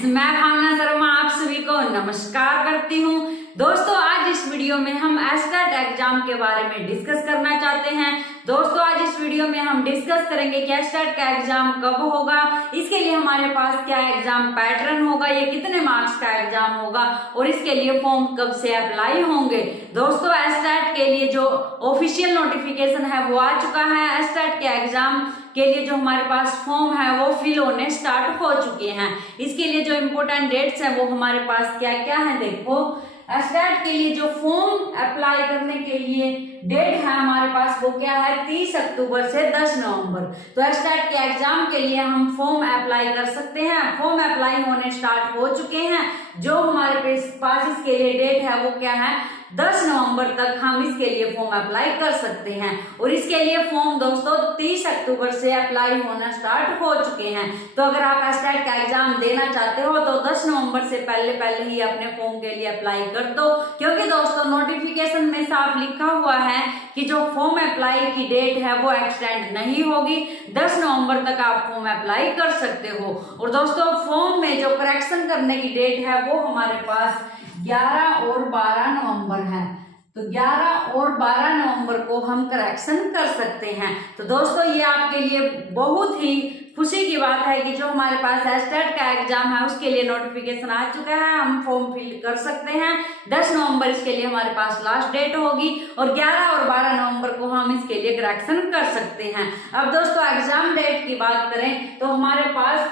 Friends, मैं भावना शर्मा आप सभी को नमस्कार करती हूँ। दोस्तों, आज इस वीडियो में हम एस्टेट एग्जाम के बारे में डिस्कस करना चाहते हैं। दोस्तों, आज इस वीडियो में हम डिस्कस करेंगे कि एस्टेट का एग्जाम कब होगा, इसके लिए हमारे पास क्या एग्जाम पैटर्न होगा, ये कितने मार्क्स का एग्जाम होगा और इसके लिए फॉर्म कब से अप्लाई होंगे। दोस्तों, एस्टेट के लिए जो ऑफिशियल नोटिफिकेशन है वो आ चुका है। एस्टेट के एग्जाम के लिए जो हमारे पास फॉर्म है वो फिल होने स्टार्ट हो चुके हैं। इसके लिए जो इम्पोर्टेंट डेट्स हैं वो हमारे पास क्या क्या है, देखो। एस्टेट के लिए जो फॉर्म अप्लाई करने के लिए डेट है हमारे पास वो क्या है, 30 अक्टूबर से 10 नवंबर। तो एस्टेट के एग्जाम के लिए हम फॉर्म अप्लाई कर सकते हैं। फॉर्म अप्लाई होने स्टार्ट हो चुके हैं। जो हमारे पास इसके लिए डेट है वो क्या है, 10 नवंबर तक हम इसके लिए फॉर्म अप्लाई कर सकते हैं। और इसके लिए फॉर्म दोस्तों 30 अक्टूबर से अप्लाई होना स्टार्ट हो चुके हैं। तो अगर आप एस्टेट का एग्जाम देना चाहते हो तो 10 नवंबर से पहले ही अपने फॉर्म के लिए अप्लाई कर दो, क्योंकि दोस्तों नोटिफिकेशन में साफ लिखा हुआ है कि जो फॉर्म अप्लाई की डेट है वो एक्सटेंड नहीं होगी। 10 नवंबर तक आप फॉर्म अप्लाई कर सकते हो। और दोस्तों, फॉर्म में जो करेक्शन करने की डेट है वो हमारे पास 11 और 12 नवंबर है। तो 11 और 12 नवंबर को हम करेक्शन कर सकते हैं। तो दोस्तों, ये आपके लिए बहुत ही खुशी की बात है कि जो हमारे पास एस्टेट का एग्जाम है उसके लिए नोटिफिकेशन आ चुका है, हम फॉर्म फिल कर सकते हैं। 10 नवंबर इसके लिए हमारे पास लास्ट डेट होगी और 11 और 12 नवंबर को हम इसके लिए करेक्शन कर सकते हैं। अब दोस्तों, एग्जाम डेट की बात करें तो हमारे पास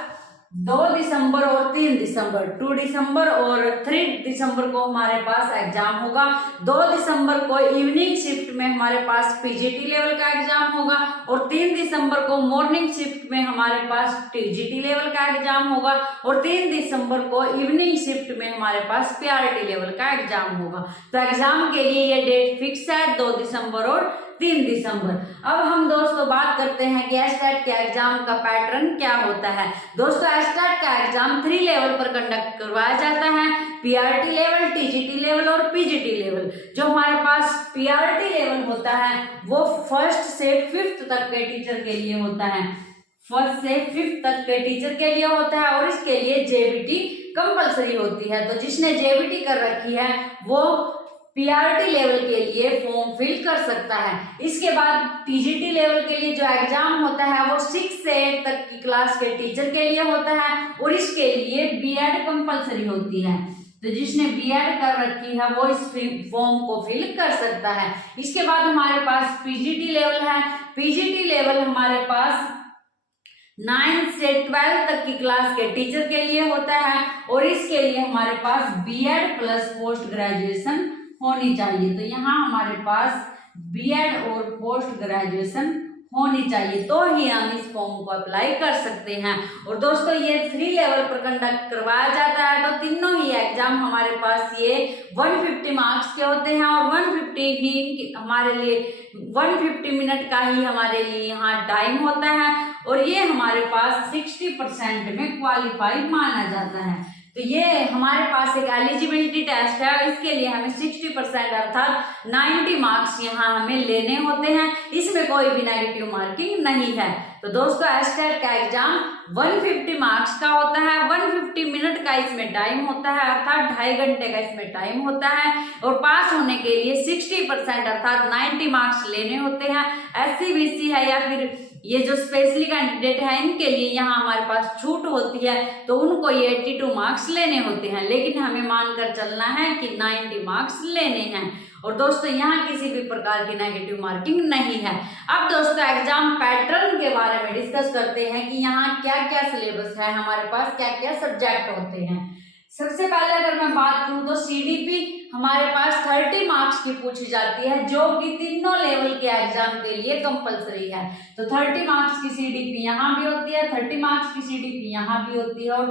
2 दिसंबर और 3 दिसंबर, 2 दिसंबर और 3 दिसंबर को हमारे पास एग्जाम होगा। 2 दिसंबर को इवनिंग शिफ्ट में हमारे पास पीजीटी लेवल का एग्जाम होगा और 3 दिसंबर को मॉर्निंग शिफ्ट में हमारे पास टीजीटी लेवल का एग्जाम होगा और 3 दिसंबर को इवनिंग शिफ्ट में हमारे पास पीआरटी लेवल का एग्जाम होगा। तो एग्जाम के लिए ये डेट फिक्स है, 2 दिसंबर और 3 दिसंबर। अब हम दोस्तों बात करते हैं कि एस्टेट के एग्जाम का पैटर्न क्या होता है। दोस्तों, एस्टेट का एग्जाम 3 लेवल पर कंडक्ट करवाया जाता है, पीआरटी लेवल, टीजीटी लेवल और पीजीटी लेवल। जो हमारे पास पीआरटी लेवल होता है वो 1st से 5th तक के टीचर के लिए होता है। 1st से 5th तक के टीचर के लिए होता है और इसके लिए जेबीटी कंपलसरी होती है। तो जिसने जेबीटी कर रखी है वो पीआरटी लेवल के लिए फॉर्म फिल कर सकता है। इसके बाद टीजीटी लेवल के लिए जो एग्जाम होता है वो 6 से 8 तक की क्लास के टीचर के लिए होता है और इसके लिए बीएड कंपलसरी होती है। तो जिसने बीएड कर रखी है वो इस फॉर्म को फिल कर सकता है। इसके बाद हमारे पास पीजीटी लेवल है। पीजीटी लेवल हमारे पास 9 से 12 तक की क्लास के टीचर के लिए होता है और इसके लिए हमारे पास बीएड प्लस पोस्ट ग्रेजुएशन होनी चाहिए। तो यहाँ हमारे पास बीएड और पोस्ट ग्रेजुएशन होनी चाहिए, तो ही हम इस फॉर्म को अप्लाई कर सकते हैं। और दोस्तों, ये 3 लेवल पर कंडक्ट करवाया जाता है। तो तीनों ही एग्जाम हमारे पास ये 150 मार्क्स के होते हैं और 150 ही हमारे लिए 150 मिनट का ही हमारे लिए यहाँ टाइम होता है और ये हमारे पास 60% में क्वालिफाई माना जाता है। तो ये हमारे पास एक एलिजिबिलिटी टेस्ट है, इसके लिए हमें 60% अर्थात 90 मार्क्स यहाँ हमें लेने होते हैं। इसमें कोई भी नेगेटिव मार्किंग नहीं है। तो दोस्तों, एस्टेट का एग्जाम 150 मार्क्स का होता है, 150 मिनट का इसमें टाइम होता है अर्थात 2.5 घंटे का इसमें टाइम होता है और पास होने के लिए 60% अर्थात 90 मार्क्स लेने होते हैं। SC BC है या फिर ये जो स्पेशली कैंडिडेट है इनके लिए यहाँ हमारे पास छूट होती है, तो उनको ये 82 मार्क्स लेने होते हैं, लेकिन हमें मानकर चलना है कि 90 मार्क्स लेने हैं। और दोस्तों, यहाँ किसी भी प्रकार की नेगेटिव मार्किंग नहीं है। अब दोस्तों, एग्जाम पैटर्न के बारे में डिस्कस करते हैं कि यहाँ क्या क्या सिलेबस है, हमारे पास क्या क्या सब्जेक्ट होते हैं। सबसे पहले अगर मैं बात करूं तो सीडीपी हमारे पास 30 मार्क्स की पूछी जाती है, जो कि तीनों लेवल के एग्जाम के लिए कंपलसरी है। तो 30 मार्क्स की सीडीपी यहाँ भी होती है, 30 मार्क्स की सीडीपी यहाँ भी होती है और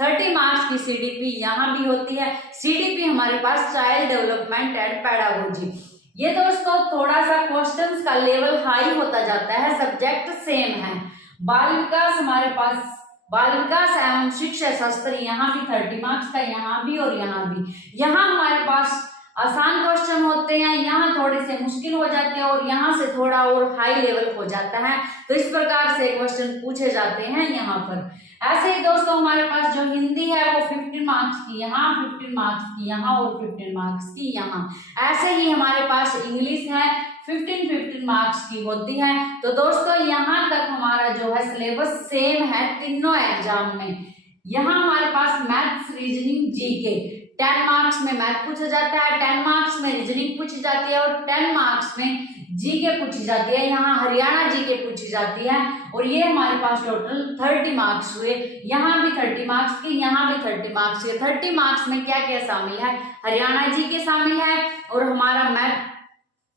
30 मार्क्स की सीडीपी यहाँ भी होती है। सीडीपी हमारे पास चाइल्ड डेवलपमेंट एंड पेडागोजी। ये दोस्तों थोड़ा सा क्वेश्चंस का लेवल हाई होता जाता है, सब्जेक्ट सेम है। बाल विकास हमारे पास बाल विकास एवं शिक्षा शास्त्र यहाँ भी 30 मार्क्स का, यहाँ भी और यहाँ भी। यहाँ हमारे पास आसान क्वेश्चन होते हैं, यहाँ थोड़े से मुश्किल हो जाते हैं और यहाँ से थोड़ा और हाई लेवल हो जाता है। तो इस प्रकार से क्वेश्चन पूछे जाते हैं यहाँ पर। ऐसे ही दोस्तों हमारे पास जो हिंदी है वो 15 मार्क्स की यहाँ, 15 मार्क्स की यहाँ और 15 मार्क्स की यहाँ। ऐसे ही हमारे पास इंग्लिश है 15 मार्क्स की होती है। तो दोस्तों यहाँ तक हमारा जो है सिलेबस सेम है तीनों एग्जाम में। यहाँ हमारे पास मैथ्स, रीजनिंग, जीके 10 मार्क्स में मैथ पूछा जाता है, 10 मार्क्स में रीजनिंग पूछी जाती है और 10 मार्क्स में जीके पूछी जाती है। यहाँ हरियाणा जीके पूछी जाती है और ये हमारे पास टोटल 30 मार्क्स हुए। यहाँ भी 30 मार्क्स की, यहाँ भी 30 मार्क्स के। 30 मार्क्स में क्या क्या शामिल है? हरियाणा जीके शामिल है और हमारा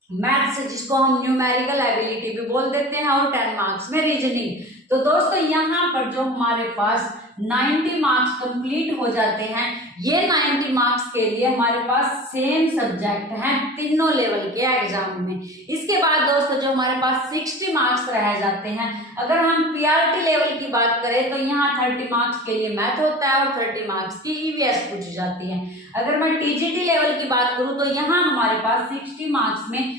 मैथ्स जिसको हम न्यूमेरिकल एबिलिटी भी बोल देते हैं, और 10 मार्क्स में रीजनिंग। तो दोस्तों यहाँ पर जो हमारे पास 90 मार्क्स कंप्लीट हो जाते हैं, ये 90 मार्क्स के लिए हमारे पास सेम सब्जेक्ट हैं तीनों लेवल के एग्जाम में। इसके बाद दोस्तों जो हमारे पास 60 मार्क्स रह जाते हैं, अगर हम पीआरटी लेवल की बात करें तो यहाँ 30 मार्क्स के लिए मैथ होता है और 30 मार्क्स की ईवीएस पूछी जाती है। अगर मैं टीजीटी लेवल की बात करूँ तो यहाँ हमारे पास 60 मार्क्स में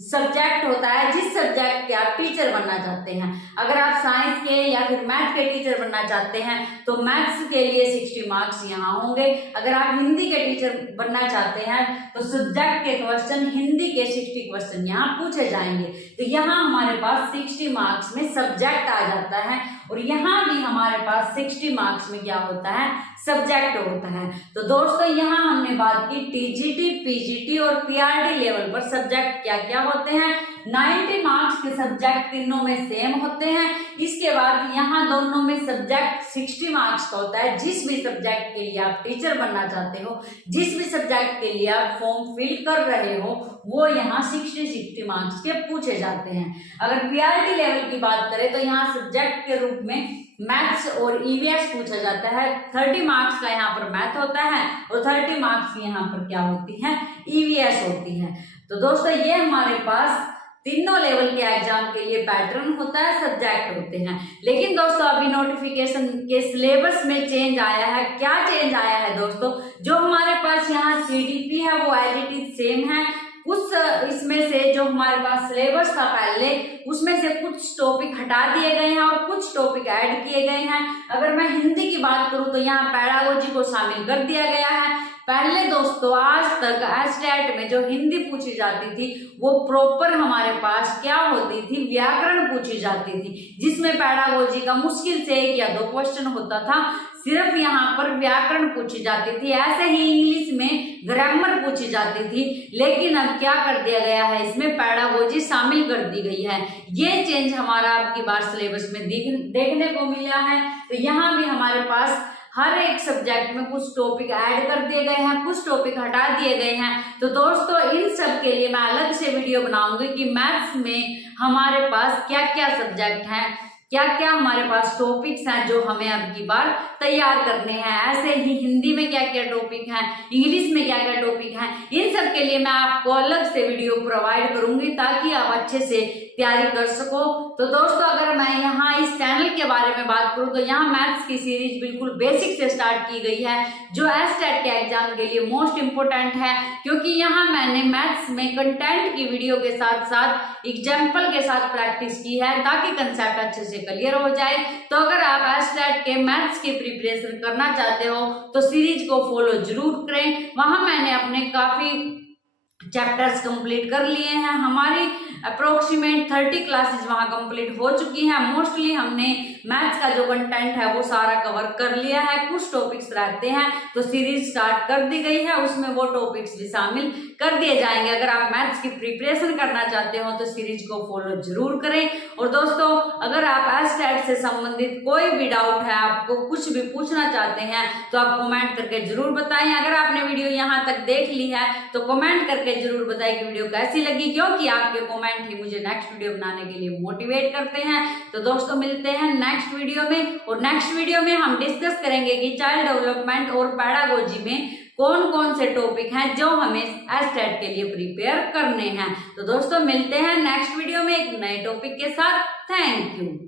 सब्जेक्ट होता है जिस सब्जेक्ट के आप टीचर बनना चाहते हैं। अगर आप साइंस के या फिर मैथ के टीचर बनना चाहते हैं तो मैथ्स के लिए 60 मार्क्स यहाँ होंगे। अगर आप हिंदी के टीचर बनना चाहते हैं तो सब्जेक्ट के क्वेश्चन, हिंदी के 60 क्वेश्चन यहाँ पूछे जाएंगे। तो यहाँ हमारे पास 60 मार्क्स में सब्जेक्ट आ जाता है और यहाँ भी हमारे पास 60 मार्क्स में क्या होता है? सब्जेक्ट होता है। तो दोस्तों यहाँ हमने बात की टीजीटी, पीजीटी और पीआरटी लेवल पर सब्जेक्ट क्या क्या होते हैं। 90 मार्क्स के सब्जेक्ट तीनों में सेम होते हैं। इसके बाद यहाँ दोनों में सब्जेक्ट 60 मार्क्स का होता है। जिस भी सब्जेक्ट के लिए आप टीचर बनना चाहते हो, जिस भी सब्जेक्ट के लिए आप फॉर्म फिल कर रहे हो, वो यहाँ 60 मार्क्स के पूछे जाते हैं। अगर पीआरटी लेवल की बात करें तो यहाँ सब्जेक्ट के रूप में मैथ्स और ईवीएस पूछा जाता है। 30 मार्क्स का यहाँ पर मैथ होता है और 30 मार्क्स की यहाँ पर क्या होती है? ईवीएस होती है। तो दोस्तों ये हमारे पास तीनों लेवल के एग्जाम के लिए पैटर्न होता है, सब्जेक्ट होते हैं। लेकिन दोस्तों अभी नोटिफिकेशन के सिलेबस में चेंज आया है। क्या चेंज आया है दोस्तों? जो हमारे पास यहाँ सीडीपी है वो एज इट इज सेम है। कुछ इसमें से जो हमारे पास सिलेबस था पहले, उसमें से कुछ टॉपिक हटा दिए गए हैं और कुछ टॉपिक ऐड किए गए हैं। अगर मैं हिंदी की बात करूं तो यहाँ पैडागोजी को शामिल कर दिया गया है। पहले दोस्तों आज तक एस्टेट में जो हिंदी पूछी जाती थी वो प्रॉपर हमारे पास क्या होती थी? व्याकरण पूछी जाती थी, जिसमें पैडागोजी का मुश्किल से 1 या 2 क्वेश्चन होता था। सिर्फ यहाँ पर व्याकरण पूछी जाती थी। ऐसे ही इंग्लिश में ग्रामर पूछी जाती थी। लेकिन अब क्या कर दिया गया है? इसमें पैडागोजी शामिल कर दी गई है। ये चेंज हमारा अब की बार सिलेबस में देखने को मिला है। तो यहाँ भी हमारे पास हर एक सब्जेक्ट में कुछ टॉपिक ऐड कर दिए गए हैं, कुछ टॉपिक हटा दिए गए हैं। तो दोस्तों इन सब के लिए मैं अलग से वीडियो बनाऊंगी कि मैथ्स में हमारे पास क्या क्या सब्जेक्ट हैं, क्या क्या हमारे पास टॉपिक्स हैं जो हमें अब की बार तैयार करने हैं। ऐसे ही हिंदी में क्या क्या टॉपिक हैं, इंग्लिश में क्या क्या टॉपिक हैं, इन सब के लिए मैं आपको अलग से वीडियो प्रोवाइड करूंगी ताकि आप अच्छे से तैयारी कर सको। तो दोस्तों अगर मैं यहाँ इस चैनल के बारे में बात करूँ तो यहाँ मैथ्स की सीरीज बिल्कुल बेसिक से स्टार्ट की गई है, जो एस्टेट के एग्जाम के लिए मोस्ट इम्पोर्टेंट है। क्योंकि यहाँ मैंने मैथ्स में कंटेंट की वीडियो के साथ साथ एग्जाम्पल के साथ प्रैक्टिस की है ताकि कंसेप्ट अच्छे से क्लियर हो जाए। तो अगर आप एस्टेट के मैथ्स की प्रिपरेशन करना चाहते हो तो सीरीज को फॉलो जरूर करें। वहां मैंने अपने काफी चैप्टर्स कंप्लीट कर लिए हैं। हमारी अप्रोक्सीमेट 30 क्लासेस वहाँ कंप्लीट हो चुकी हैं। मोस्टली हमने मैथ्स का जो कंटेंट है वो सारा कवर कर लिया है। कुछ टॉपिक्स रहते हैं तो सीरीज स्टार्ट कर दी गई है, उसमें वो टॉपिक्स भी शामिल कर दिए जाएंगे। अगर आप मैथ्स की प्रिपरेशन करना चाहते हो तो सीरीज को फॉलो जरूर करें। और दोस्तों अगर आप एस्टेट से संबंधित कोई भी डाउट है, आपको कुछ भी पूछना चाहते हैं तो आप कमेंट करके जरूर बताएं। अगर आपने वीडियो यहाँ तक देख ली है तो कमेंट करके जरूर बताएं कि वीडियो कैसी लगी, क्योंकि आपके कमेंट ही मुझे नेक्स्ट वीडियो बनाने के लिए मोटिवेट करते हैं। तो दोस्तों मिलते हैं नेक्स्ट वीडियो में, और नेक्स्ट वीडियो में हम डिस्कस करेंगे कि चाइल्ड डेवलपमेंट और पैडागोजी में कौन कौन से टॉपिक हैं जो हमें एस्टेट के लिए प्रिपेयर करने हैं। तो दोस्तों मिलते हैं नेक्स्ट वीडियो में एक नए टॉपिक के साथ। Thank you.